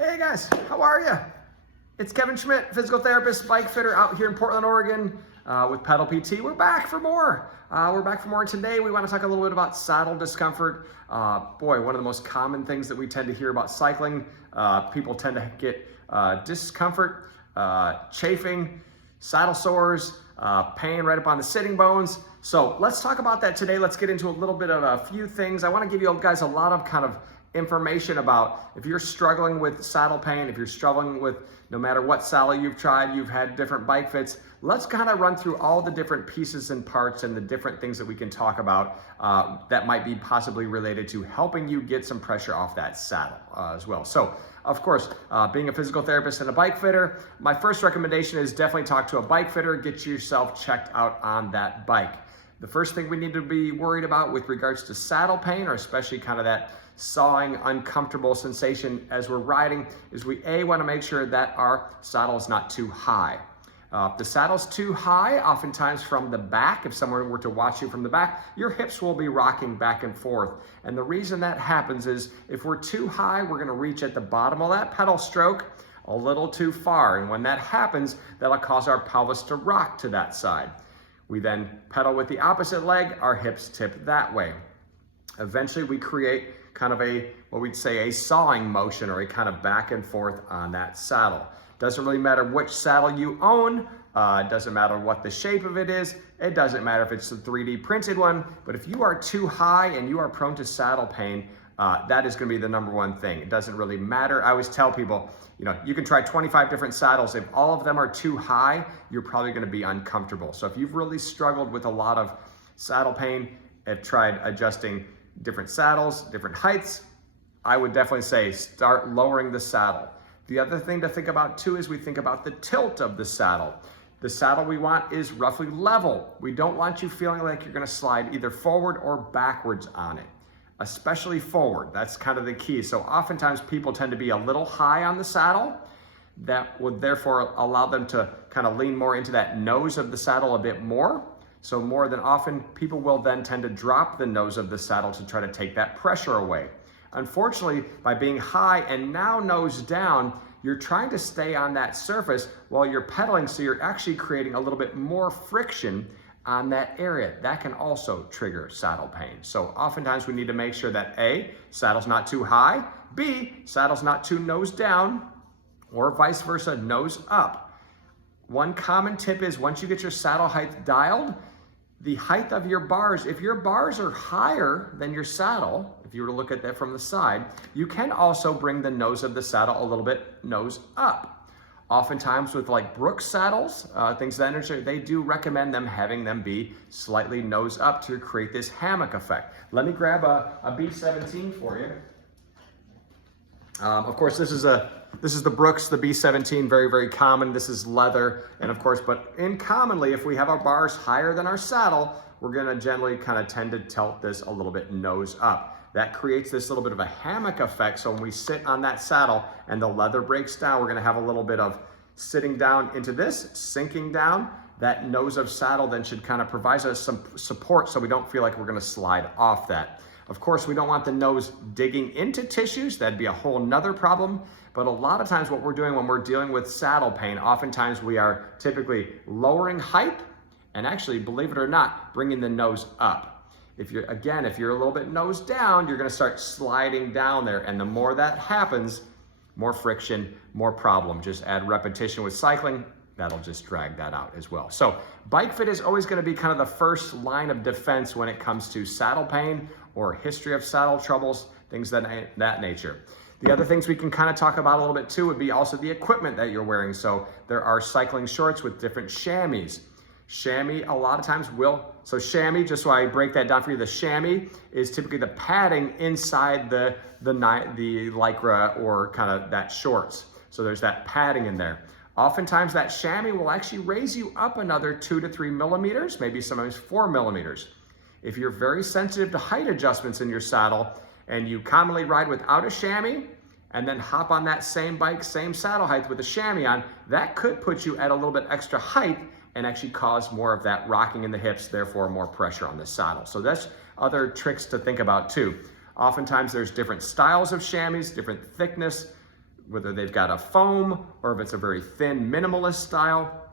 Hey guys, how are you? It's Kevin Schmidt, physical therapist, bike fitter out here in Portland, Oregon with Pedal PT. We're back for more. And today we want to talk a little bit about saddle discomfort. Boy, one of the most common things that we tend to hear about cycling. People tend to get discomfort, chafing, saddle sores, pain right up on the sitting bones. So let's talk about that today. Let's get into a little bit of a few things. I want to give you guys a lot of kind of information about if you're struggling with saddle pain, if you're struggling with no matter what saddle you've tried, you've had different bike fits. Let's kind of run through all the different pieces and parts and the different things that we can talk about that might be possibly related to helping you get some pressure off that saddle as well. So of course, being a physical therapist and a bike fitter, my first recommendation is definitely talk to a bike fitter, get yourself checked out on that bike. The first thing we need to be worried about with regards to saddle pain, or especially kind of that sawing, uncomfortable sensation as we're riding, is we want to make sure that our saddle is not too high. If the saddle's too high, oftentimes from the back, if someone were to watch you from the back, your hips will be rocking back and forth. And the reason that happens is if we're too high, we're going to reach at the bottom of that pedal stroke a little too far. And when that happens, that'll cause our pelvis to rock to that side. We then pedal with the opposite leg, our hips tip that way. Eventually we create kind of what we'd say a sawing motion, or a kind of back and forth on that saddle. Doesn't really matter which saddle you own, it doesn't matter what the shape of it is, it doesn't matter if it's a 3D printed one, but if you are too high and you are prone to saddle pain, that is going to be the number one thing. It doesn't really matter. I always tell people, you can try 25 different saddles. If all of them are too high, you're probably going to be uncomfortable. So if you've really struggled with a lot of saddle pain, have tried adjusting different saddles, different heights, I would definitely say start lowering the saddle. The other thing to think about too is we think about the tilt of the saddle. The saddle we want is roughly level. We don't want you feeling like you're going to slide either forward or backwards on it, especially forward. That's kind of the key. So oftentimes people tend to be a little high on the saddle. That would therefore allow them to kind of lean more into that nose of the saddle a bit more. So more than often, people will then tend to drop the nose of the saddle to try to take that pressure away. Unfortunately, by being high and now nose down, you're trying to stay on that surface while you're pedaling, so you're actually creating a little bit more friction on that area. That can also trigger saddle pain. So oftentimes we need to make sure that A, saddle's not too high, B, saddle's not too nose down, or vice versa, nose up. One common tip is once you get your saddle height dialed, the height of your bars, if your bars are higher than your saddle, if you were to look at that from the side, you can also bring the nose of the saddle a little bit nose up. Oftentimes with like Brooks saddles, things of that nature, they do recommend having them be slightly nose up to create this hammock effect. Let me grab a B17 for you. Of course, this is the Brooks, the B17, very, very common. This is leather, and of course, but commonly, if we have our bars higher than our saddle, we're gonna generally kind of tend to tilt this a little bit nose up. That creates this little bit of a hammock effect, so when we sit on that saddle and the leather breaks down, we're gonna have a little bit of sitting down into this, sinking down. That nose of saddle then should kind of provide us some support so we don't feel like we're gonna slide off that. Of course, we don't want the nose digging into tissues. That'd be a whole nother problem. But a lot of times what we're doing when we're dealing with saddle pain, oftentimes we are typically lowering height and actually, believe it or not, bringing the nose up. If you're a little bit nose down, you're gonna start sliding down there. And the more that happens, more friction, more problem. Just add repetition with cycling. That'll just drag that out as well. So bike fit is always gonna be kind of the first line of defense when it comes to saddle pain or history of saddle troubles, things of that nature. The other things we can kind of talk about a little bit too would be also the equipment that you're wearing. So there are cycling shorts with different chamois. Chamois a lot of times so chamois, just so I break that down for you, the chamois is typically the padding inside the Lycra or kind of that shorts. So there's that padding in there. Oftentimes that chamois will actually raise you up another 2 to 3 millimeters, maybe sometimes 4 millimeters. If you're very sensitive to height adjustments in your saddle and you commonly ride without a chamois and then hop on that same bike, same saddle height with a chamois on, that could put you at a little bit extra height and actually cause more of that rocking in the hips, therefore more pressure on the saddle. So that's other tricks to think about too. Oftentimes there's different styles of chamois, different thickness, whether they've got a foam or if it's a very thin minimalist style.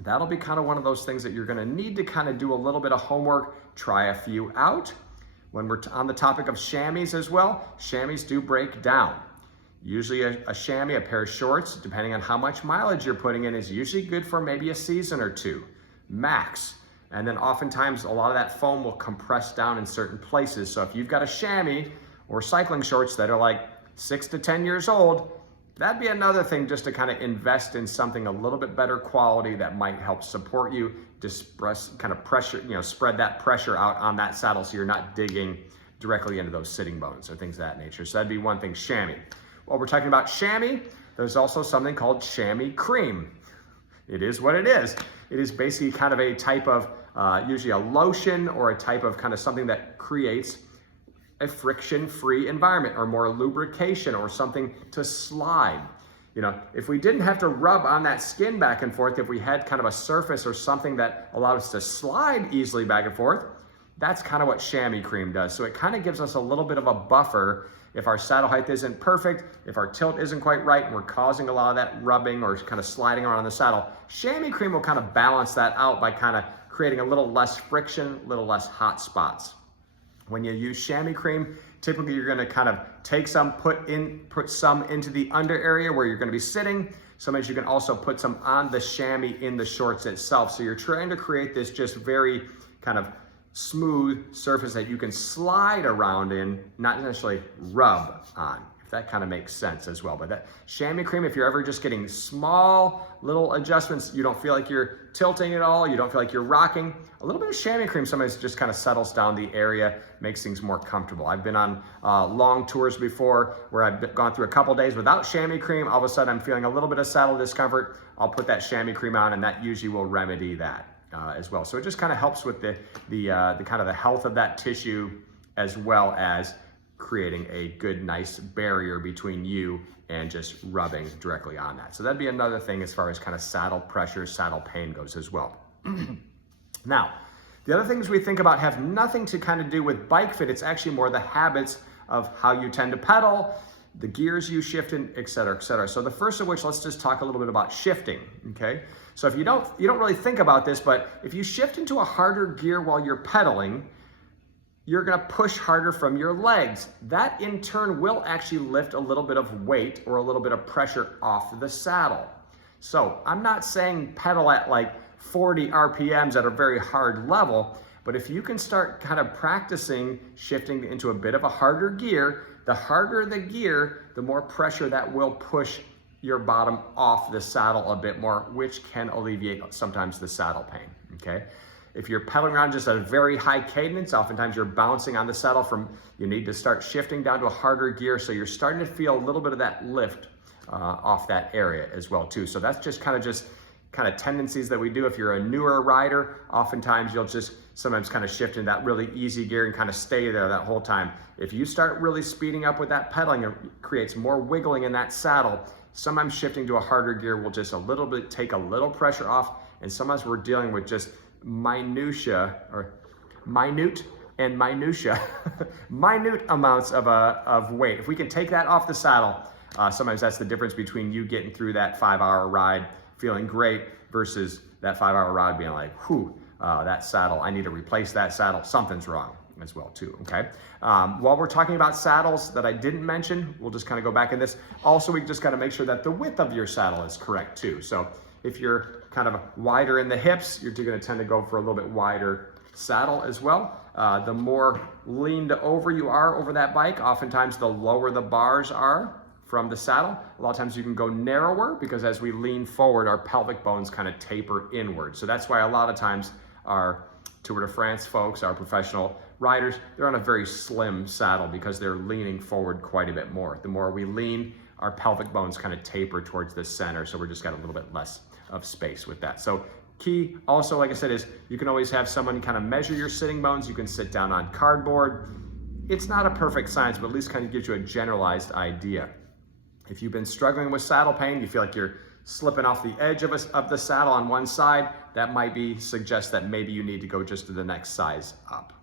That'll be kind of one of those things that you're going to need to kind of do a little bit of homework, try a few out. When we're on the topic of chamois as well, chamois do break down. Usually a chamois, a pair of shorts, depending on how much mileage you're putting in, is usually good for maybe a season or two, max. And then oftentimes a lot of that foam will compress down in certain places. So if you've got a chamois or cycling shorts that are like 6 to 10 years old, that'd be another thing just to kind of invest in something a little bit better quality that might help support you, kind of pressure, spread that pressure out on that saddle so you're not digging directly into those sitting bones or things of that nature. So that'd be one thing, chamois. While we're talking about chamois, there's also something called chamois cream. It is what it is. It is basically kind of a type of, usually a lotion or a type of kind of something that creates a friction-free environment or more lubrication or something to slide. If we didn't have to rub on that skin back and forth, if we had kind of a surface or something that allowed us to slide easily back and forth, that's kind of what chamois cream does. So it kind of gives us a little bit of a buffer if our saddle height isn't perfect, if our tilt isn't quite right and we're causing a lot of that rubbing or kind of sliding around the saddle. Chamois cream will kind of balance that out by kind of creating a little less friction, a little less hot spots. When you use chamois cream, typically you're going to kind of take some, put some into the under area where you're going to be sitting. Sometimes you can also put some on the chamois in the shorts itself. So you're trying to create this just very kind of smooth surface that you can slide around in, not necessarily rub on, if that kind of makes sense as well. But that chamois cream, if you're ever just getting small little adjustments, you don't feel like you're tilting at all, you don't feel like you're rocking, a little bit of chamois cream sometimes just kind of settles down the area, makes things more comfortable. I've been on long tours before where I've gone through a couple days without chamois cream. All of a sudden I'm feeling a little bit of saddle discomfort. I'll put that chamois cream on and that usually will remedy that as well. So it just kind of helps with the kind of the health of that tissue, as well as creating a good, nice barrier between you and just rubbing directly on that. So that'd be another thing as far as kind of saddle pressure, saddle pain goes as well. Now, the other things we think about have nothing to kind of do with bike fit. It's actually more the habits of how you tend to pedal, the gears you shift in, et cetera, et cetera. So the first of which, let's just talk a little bit about shifting, okay? So if you don't really think about this, but if you shift into a harder gear while you're pedaling, you're gonna push harder from your legs. That in turn will actually lift a little bit of weight or a little bit of pressure off the saddle. So I'm not saying pedal at like 40 RPMs at a very hard level, but if you can start kind of practicing shifting into a bit of a harder gear, the harder the gear, the more pressure that will push your bottom off the saddle a bit more, which can alleviate sometimes the saddle pain, okay? If you're pedaling around just at a very high cadence, oftentimes you're bouncing on the saddle you need to start shifting down to a harder gear, so you're starting to feel a little bit of that lift off that area as well too. So that's just kind of tendencies that we do. If you're a newer rider, oftentimes you'll just sometimes kind of shift into that really easy gear and kind of stay there that whole time. If you start really speeding up with that pedaling, it creates more wiggling in that saddle. Sometimes shifting to a harder gear will just take a little pressure off, and sometimes we're dealing with just minute amounts of weight. If we can take that off the saddle, sometimes that's the difference between you getting through that 5-hour ride feeling great versus that 5-hour ride being like, whew, that saddle, I need to replace that saddle, something's wrong as well too, okay? While we're talking about saddles that I didn't mention, we'll just kind of go back in this. Also, we just got to make sure that the width of your saddle is correct too. So if you're kind of wider in the hips, you're going to tend to go for a little bit wider saddle as well. The more leaned over you are over that bike, oftentimes the lower the bars are from the saddle. A lot of times you can go narrower because as we lean forward, our pelvic bones kind of taper inward. So that's why a lot of times our Tour de France folks, our professional riders, they're on a very slim saddle because they're leaning forward quite a bit more. The more we lean, our pelvic bones kind of taper towards the center, so we're just got a little bit less of space with that. So key also, like I said, is you can always have someone kind of measure your sitting bones. You can sit down on cardboard. It's not a perfect science, but at least kind of gives you a generalized idea. If you've been struggling with saddle pain, you feel like you're slipping off the edge of the saddle on one side, that might suggest that maybe you need to go just to the next size up.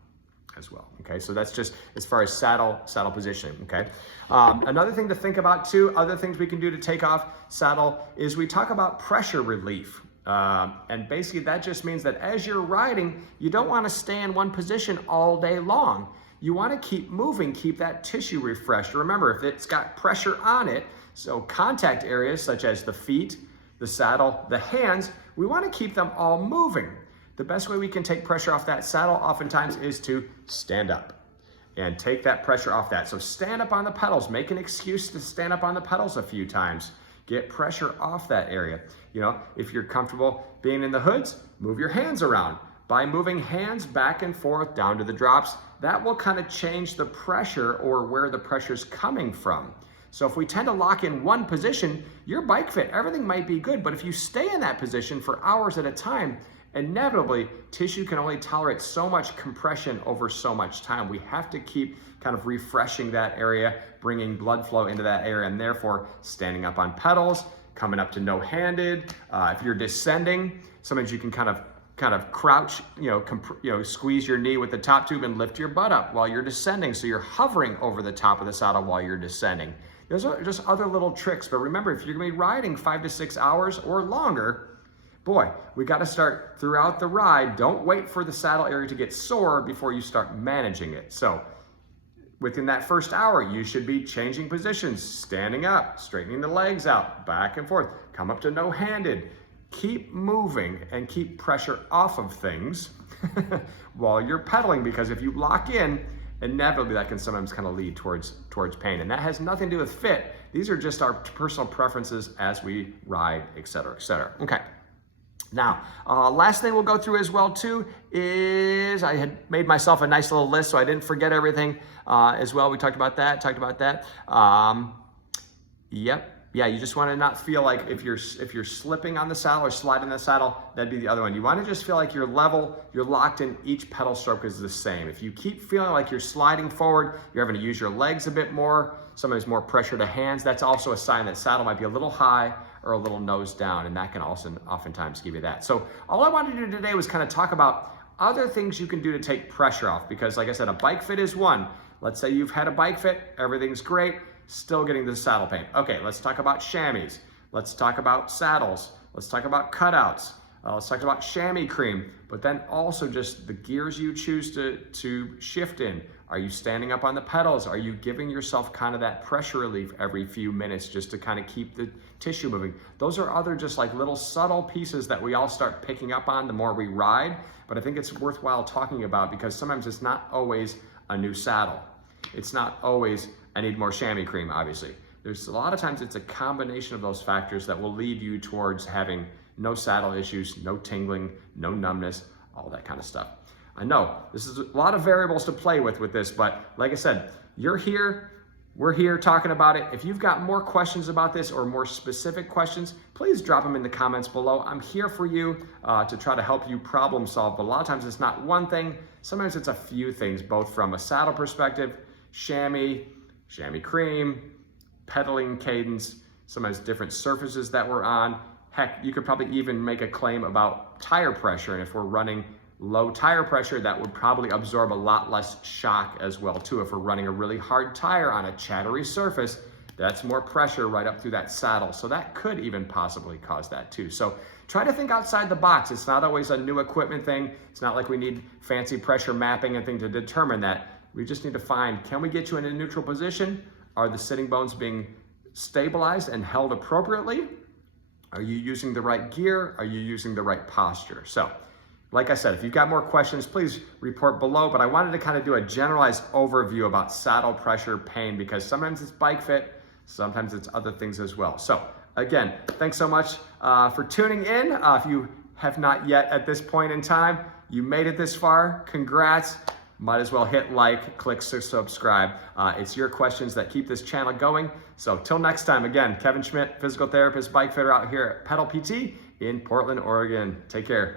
as well. Okay, so that's just as far as saddle positioning. Okay, another thing to think about too, other things we can do to take off saddle is we talk about pressure relief. And basically that just means that as you're riding, you don't want to stay in one position all day long. You want to keep moving, keep that tissue refreshed. Remember, if it's got pressure on it, so contact areas such as the feet, the saddle, the hands, we want to keep them all moving. The best way we can take pressure off that saddle oftentimes is to stand up and take that pressure off that. So stand up on the pedals, make an excuse to stand up on the pedals a few times. Get pressure off that area. You know, if you're comfortable being in the hoods, move your hands around. By moving hands back and forth down to the drops, that will kind of change the pressure or where the pressure's coming from. So if we tend to lock in one position, your bike fit, everything might be good, but if you stay in that position for hours at a time, inevitably, tissue can only tolerate so much compression over so much time. We have to keep kind of refreshing that area, bringing blood flow into that area, and therefore standing up on pedals, coming up to no-handed. If you're descending, sometimes you can kind of crouch, squeeze your knee with the top tube and lift your butt up while you're descending. So you're hovering over the top of the saddle while you're descending. Those are just other little tricks. But remember, if you're gonna be riding 5 to 6 hours or longer, boy, we got to start throughout the ride. Don't wait for the saddle area to get sore before you start managing it. So within that first hour, you should be changing positions, standing up, straightening the legs out, back and forth, come up to no-handed. Keep moving and keep pressure off of things while you're pedaling, because if you lock in, inevitably that can sometimes kind of lead towards pain. And that has nothing to do with fit. These are just our personal preferences as we ride, et cetera, et cetera. Okay. Now, last thing we'll go through as well too is I had made myself a nice little list so I didn't forget everything as well. We talked about that. Yeah, you just want to not feel like if you're slipping on the saddle or sliding the saddle, that'd be the other one. You want to just feel like you're level, you're locked in, each pedal stroke is the same. If you keep feeling like you're sliding forward, you're having to use your legs a bit more, sometimes more pressure to hands, that's also a sign that saddle might be a little high or a little nose down, and that can also oftentimes give you that. So all I wanted to do today was kind of talk about other things you can do to take pressure off, because like I said, a bike fit is one. Let's say you've had a bike fit, everything's great, still getting the saddle pain. Okay, let's talk about chamois. Let's talk about saddles. Let's talk about cutouts. Let's talk about chamois cream, but then also just the gears you choose to shift in. Are you standing up on the pedals? Are you giving yourself kind of that pressure relief every few minutes just to kind of keep the tissue moving? Those are other just like little subtle pieces that we all start picking up on the more we ride, but I think it's worthwhile talking about because sometimes it's not always a new saddle. It's not always, I need more chamois cream, obviously. There's a lot of times it's a combination of those factors that will lead you towards having no saddle issues, no tingling, no numbness, all that kind of stuff. I know this is a lot of variables to play with this, but like I said, you're here, we're here talking about it. If you've got more questions about this or more specific questions, please drop them in the comments below. I'm here for you to try to help you problem solve, but a lot of times it's not one thing, sometimes it's a few things, both from a saddle perspective, chamois cream, pedaling cadence, sometimes different surfaces that we're on. Heck, you could probably even make a claim about tire pressure, and if we're running low tire pressure, that would probably absorb a lot less shock as well too. If we're running a really hard tire on a chattery surface, that's more pressure right up through that saddle. So that could even possibly cause that too. So try to think outside the box. It's not always a new equipment thing. It's not like we need fancy pressure mapping and thing to determine that. We just need to find, can we get you in a neutral position? Are the sitting bones being stabilized and held appropriately? Are you using the right gear? Are you using the right posture? So, like I said, if you've got more questions, please report below, but I wanted to kind of do a generalized overview about saddle pressure pain because sometimes it's bike fit, sometimes it's other things as well. So again, thanks so much for tuning in. If you have not yet at this point in time, you made it this far, congrats. Might as well hit like, click subscribe. It's your questions that keep this channel going. So till next time, again, Kevin Schmidt, physical therapist, bike fitter out here at Pedal PT in Portland, Oregon. Take care.